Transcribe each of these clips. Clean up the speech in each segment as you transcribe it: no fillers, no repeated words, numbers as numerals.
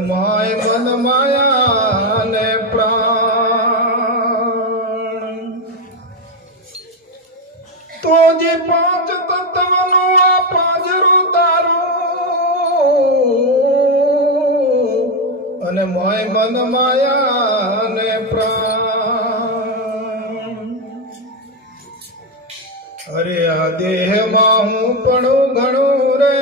my મન માયા ને પ્રાણ તો જે પાંચ તત્વનું આ પાંજરું તારું અને માય મન માયા ને પ્રાણ અરે આ દેહમાં હું પણ ઘણું રે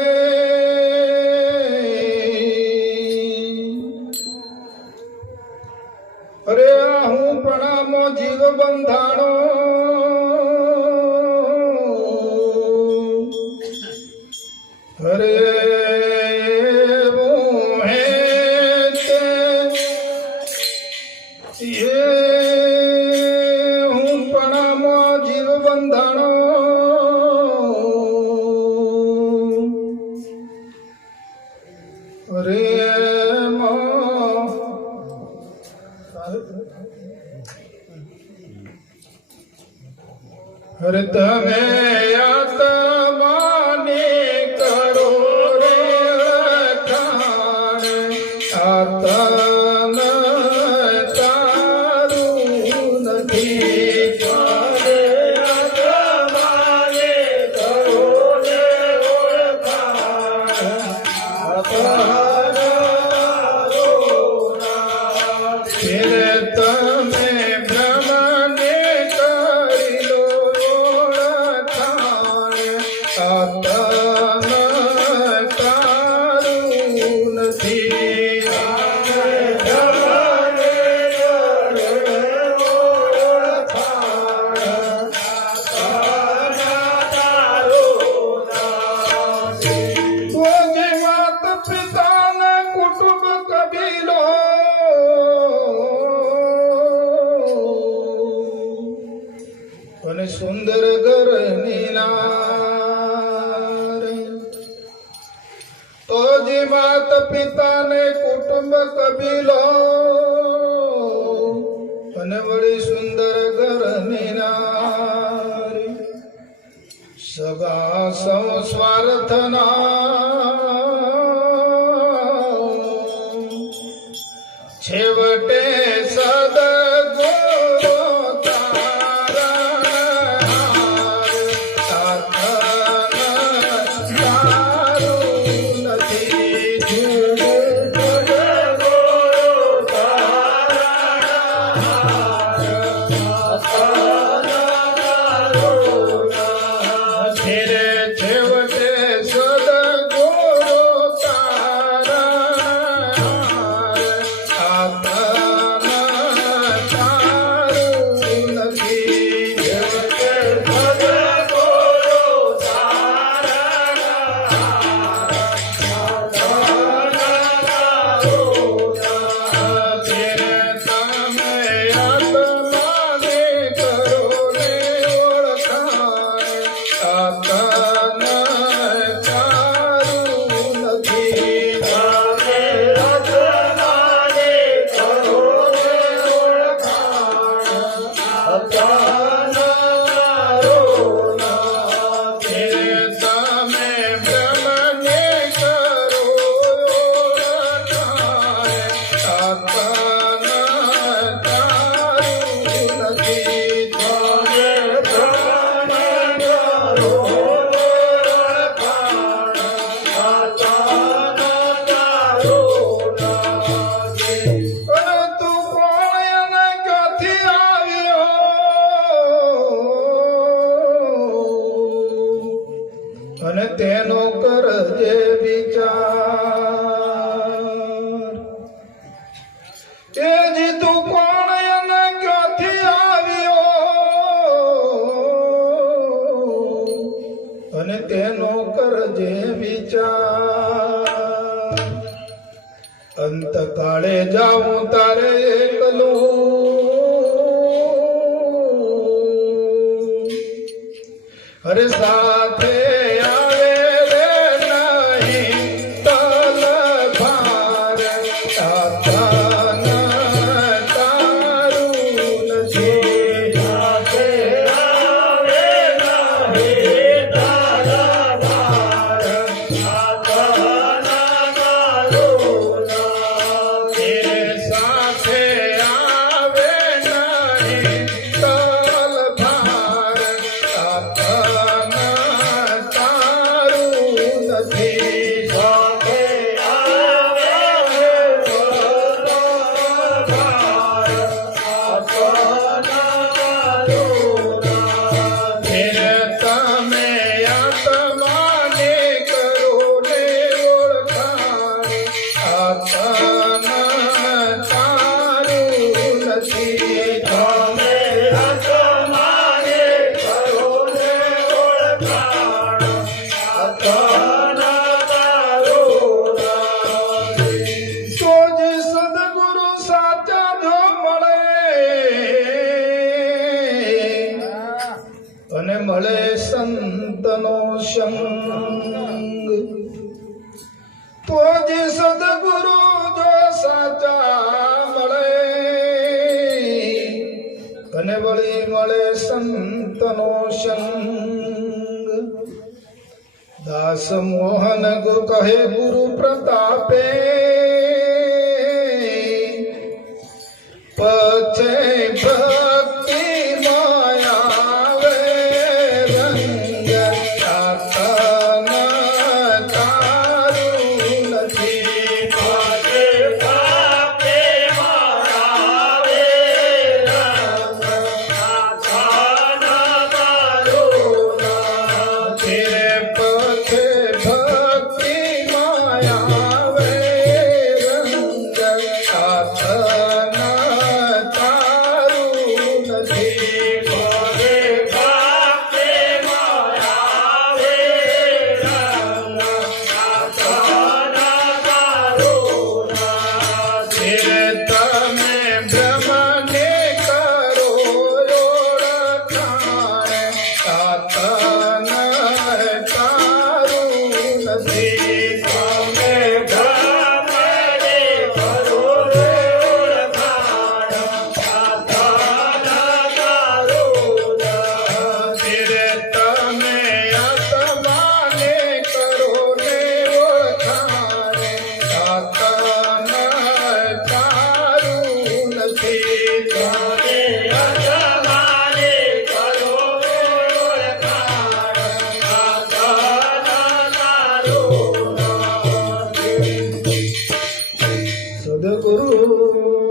અરે હું પણામાં જીવ બંધાણો અરે હું પણામાં જીવ બંધાણો અરે અરે તમે આત્માને કરો રે ખાણ આત્મન તારું નથી આત્માને કરો રે અને સુંદર ઘરની નાર તો જે માત પિતા ને કુટુંબ કબીલો અને વળી સુંદર ઘરની નાર સગા સૌ સ્વાર્થના છેવટે સદગુરુ તેનો કરજે વિચાર એ જીતું કોણ અને ક્યાંથી આવ્યો અને તેનો કરજે વિચાર અંતકાળે જાઉં તારે એકલું અરે સાથે આવે રે નહીં તલ ભાર તાતાના તારું નથી સાથે આવે નહીં તલ ભાર તાતાના તારું નથી સાથે આવે નહીં તલ ભાર તાતાના તારું નથી સાથે આવે તમે આત્માને કરો ને ઓળખાણ આત્મા તારું નથી તમે આત્માને કરો ને ઓળખાણ આત્મા તારું નથી તો જે સદગુરુ સાચા જો મળે અને મળે સંતનો સંગ તો જે સદગુરુ જો સાચા મળે અને વળી મળે સંતનો સંગ દાસ મોહન ગો કહે ગુરુ પ્રતાપે પછે ભક્તિ માયા રંગ તાતાના તારું નથી પછે ભક્તિ માયા રંગ તાતાના તારું નથી પછે ભક્તિ માયા રંગ તાતાના તારું નથી ભરે ભક્તિ માયા રંગ તાતાના તારું નથી તમે બ્રહ્મને કરો ઓળખાણ તાતાના તારું નથી તમે બ્રહ્મને કરો ઓળખાણ તાતાના તારું નથી તમે આત્માને કરો ને ઓળખાણ તાતાના તારું નથી તમે આત્માને કરો ઓળખાણ તાતાના તારું નથી સદગુરુ